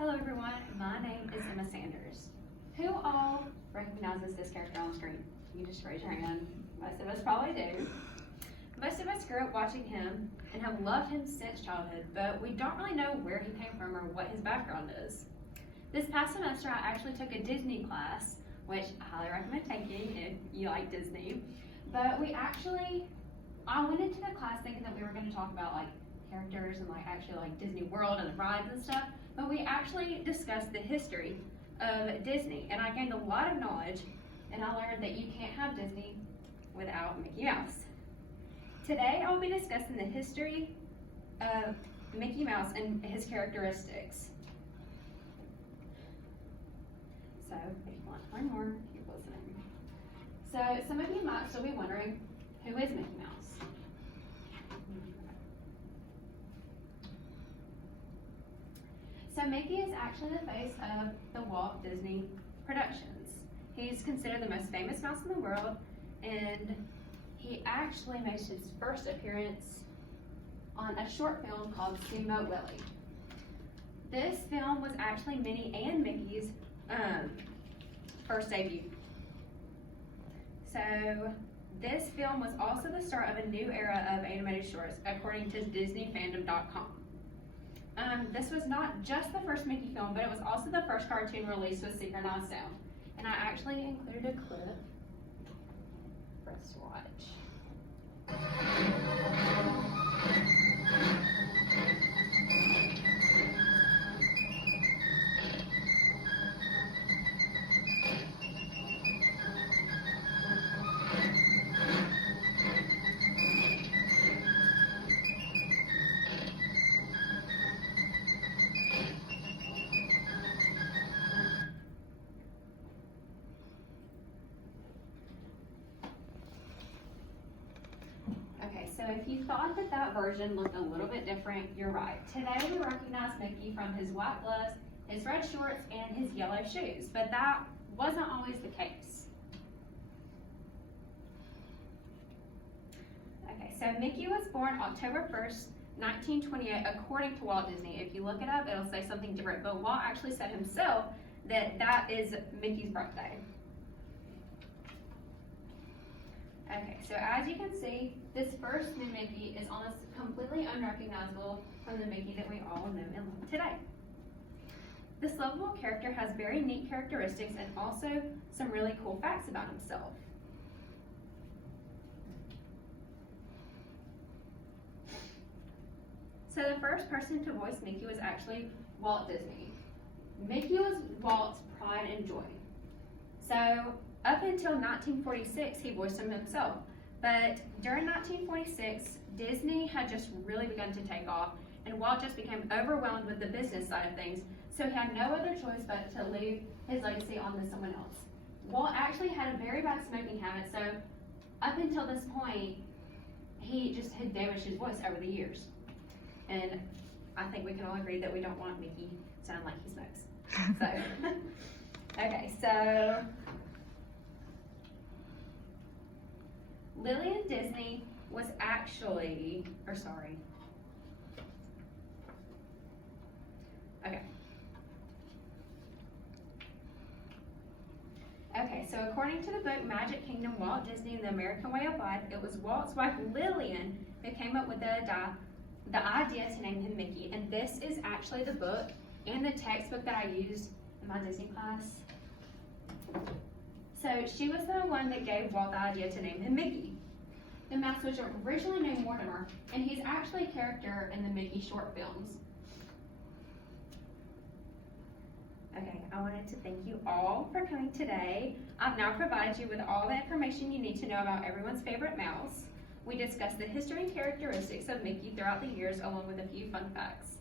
Hello everyone, my name is Emma Sanders. Who all recognizes this character on screen? You just raise your hand. Most of us probably do. Most of us grew up watching him and have loved him since childhood, but we don't really know where he came from or what his background is. This past semester I actually took a Disney class, which I highly recommend taking if you like Disney. But I went into the class thinking that we were going to talk about characters and actually Disney World and the rides and stuff, but we actually discussed the history of Disney, and I gained a lot of knowledge, and I learned that you can't have Disney without Mickey Mouse. Today I will be discussing the history of Mickey Mouse and his characteristics. So if you want to learn more, keep listening. So some of you might still be wondering, who is Mickey Mouse? So Mickey is actually the face of the Walt Disney Productions. He's considered the most famous mouse in the world, and he actually made his first appearance on a short film called Steamboat Willie. This film was actually Minnie and Mickey's first debut. So this film was also the start of a new era of animated shorts, according to DisneyFandom.com. This was not just the first Mickey film, but it was also the first cartoon released with synchronized sound. And I actually included a clip for us to watch. So if you thought that version looked a little bit different, you're right. Today we recognize Mickey from his white gloves, his red shorts, and his yellow shoes, but that wasn't always the case. Okay, so Mickey was born October 1st, 1928, according to Walt Disney. If you look it up, it'll say something different, but Walt actually said himself that is Mickey's birthday. Okay, so as you can see, this first new Mickey is almost completely unrecognizable from the Mickey that we all know and love today. This lovable character has very neat characteristics and also some really cool facts about himself. So the first person to voice Mickey was actually Walt Disney. Mickey was Walt's pride and joy. So up until 1946, he voiced him himself. But during 1946, Disney had just really begun to take off, and Walt just became overwhelmed with the business side of things, so he had no other choice but to leave his legacy on to someone else. Walt actually had a very bad smoking habit, so up until this point, he just had damaged his voice over the years. And I think we can all agree that we don't want Mickey to sound like he smokes. So, okay, so Lillian Disney was actually, Okay, so according to the book Magic Kingdom, Walt Disney and the American Way of Life, it was Walt's wife Lillian who came up with the idea to name him Mickey. And this is actually the book and the textbook that I used in my Disney class. So she was the one that gave Walt the idea to name him Mickey. The mouse was originally named Mortimer, and he's actually a character in the Mickey short films. Okay, I wanted to thank you all for coming today. I've now provided you with all the information you need to know about everyone's favorite mouse. We discussed the history and characteristics of Mickey throughout the years, along with a few fun facts.